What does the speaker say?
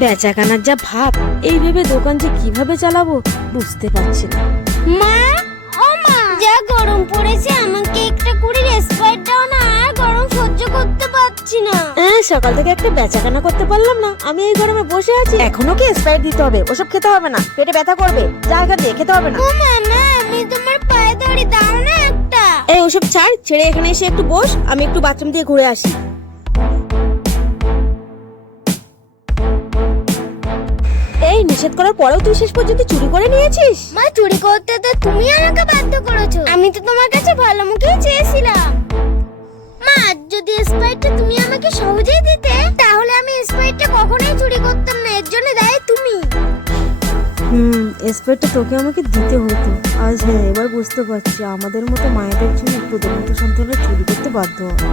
বেচাকেনার যা ভাব, এইভাবে দোকান যে কিভাবে চালাবো বুঝতে পারছি না। মা, ও মা, যা গরম পড়েছে, আমাকে একটা কুড়ি স্প্রাইট দাও না, আর গরম সহ্য করতে পারছি না। সকাল থেকে একটা বেচাকেনা করতে পারলাম না, আমি এই গরমে বসে আছি। এখনো কি স্প্রাইট দিতে হবে? ওসব খেতে হবে না, পেটে ব্যথা করবে। জায়গা দিয়ে খেতে হবে না। ও মামা, আমি তোমার পায়ে ধরি, দাও না একটা। এই ওসব ছাড়, ছেড়ে এখানে এসে একটু বস, আমি একটু বাথরুম দিয়ে ঘুরে আসি। এই নিষেধ করার পরেও তুই শেষ পর্যন্ত চুরি করে নিয়েছিস? মা, চুরি করতে তো তুমি আমাকে বাধ্য করেছো। আমি তো তোমার কাছে ভালো মুখেই চেয়েছিলাম। মা, যদি স্প্রাইটটা তুমি আমাকে সহজেই দিতে, তাহলে আমি স্প্রাইটটা কখনোই চুরি করতাম না। এর জন্য দায়ী তুমি। স্প্রাইটটা তোকে আমাকে দিতে হতো। আজ হ্যাঁ, এবার বুঝতে পারছি আমাদের মতো মায়েদের জন্য তোদের মতো সন্তানরা চুরি করতে বাধ্য হয়।